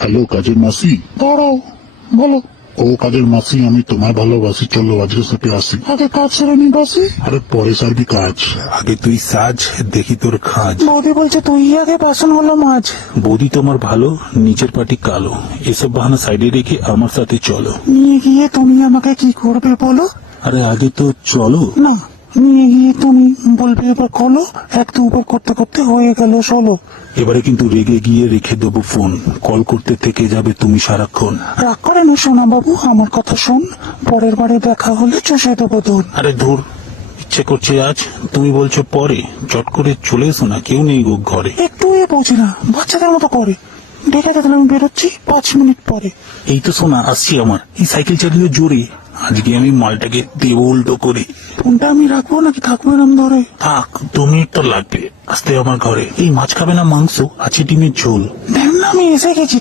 Hello কাজের মাসি, দাঁড়াও, বলো। ও কাজের মাসি, আমি তোমায় ভালোবাসি, চলো আজকের সাথে আসি। আগে কাজ ছেড়ে নি বাসি। আরে পরে সারবি কাজ, আগে তুই সাজ, দেখি তোর খাজ। বৌদি বলছে তুই আগে বাসন হলো মাছ। বৌদি তোমার ভালো, নিচের পাটি কালো, এসব বাহানা সাইডে রেখে আমার সাথে চলো। নিয়ে গিয়ে তুমি আমাকে কি করবে বলো? আরে আগে তো চলো। না, নিয়ে গিয়ে তুমি বলবে এবার কলো, এক দুবার করতে করতে হয়ে গেল ষোলো। এবারে কিন্তু রেগে গিয়ে রেখে দেবো ফোন, কল করতে থেকে যাবে তুমি সারাক্ষণ। রাগ করে না সোনা বাবু, আমার কথা শোন, পরের বারে দেখা হলে চষে দেবো ধন। আরে ধুর, ইচ্ছে করছে আজ, তুমি বলছো পরে, চট করে চলে এসো না, কেউ নেই গো ঘরে। একটু বুঝি না, বাচ্চাদের মতো করে। ডেকে দেখলাম আমি বেরোচ্ছি 5 মিনিট পরে। এই তো শোনা আসছি আমার, এই সাইকেল চালিয়ে জোরে, আজকে আমি মালটাকে দেবো উল্টো করে। ফোনটা আমি রাখবো নাকি থাকবো এরম ধরে? থাক, 2 মিনিট তো লাগবে আসতে আমার ঘরে। এই মাছ খাবে না মাংস, আছে ডিমের ঝোল। দেখ না আমি এসে গেছি।